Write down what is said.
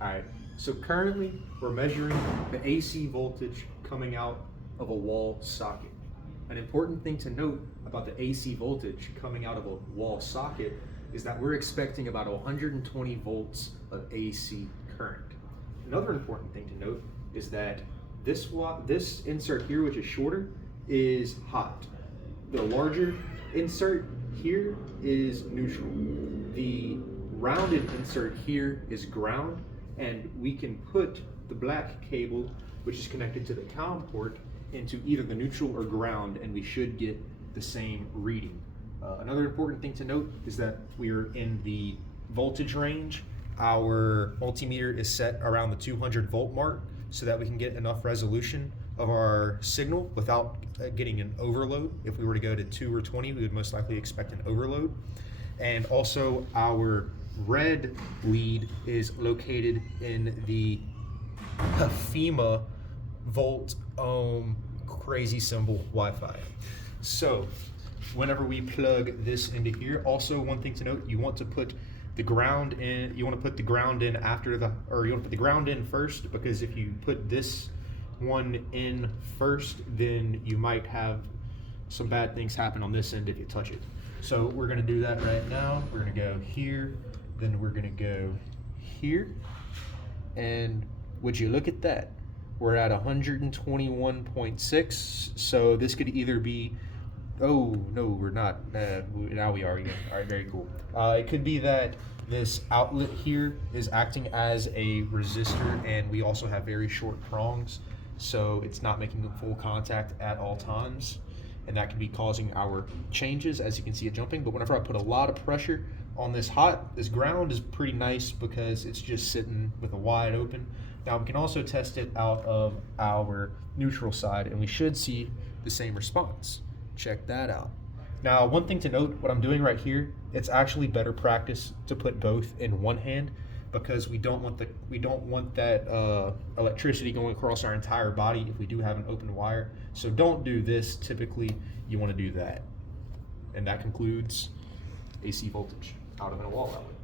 All right, so currently we're measuring the AC voltage coming out of a wall socket. An important thing to note about the AC voltage coming out of a wall socket is that we're expecting about 120 volts of AC current. Another important thing to note is that this insert here, which is shorter, is hot. The larger insert here is neutral. The rounded insert here is ground, and we can put the black cable, which is connected to the COM port, into either the neutral or ground, and we should get the same reading. Another important thing to note is that we are in the voltage range. Our multimeter is set around the 200 volt mark so that we can get enough resolution of our signal without getting an overload. If we were to go to 2 or 20, we would most likely expect an overload. And also our red lead is located in the FEMA volt ohm crazy symbol Wi-Fi. So whenever we plug this into here, also one thing to note, you want to put the ground in, you want to put the ground in first, because if you put this one in first, then you might have some bad things happen on this end if you touch it. So we're going to do that right now. We're going to go here, then we're going to go here, and would you look at that? We're at 121.6, so this could either be, oh no, we're not, now we are again. All right, very cool. It could be that this outlet here is acting as a resistor, and we also have very short prongs, so it's not making full contact at all times, and that can be causing our changes, as you can see it jumping. But whenever I put a lot of pressure on this ground is pretty nice because it's just sitting with a wide open. Now we can also test it out of our neutral side, and we should see the same response. Check that out. Now, one thing to note, what I'm doing right here, it's actually better practice to put both in one hand, because we don't want that electricity going across our entire body if we do have an open wire. So don't do this. Typically, you want to do that. And that concludes AC voltage out of a wall outlet.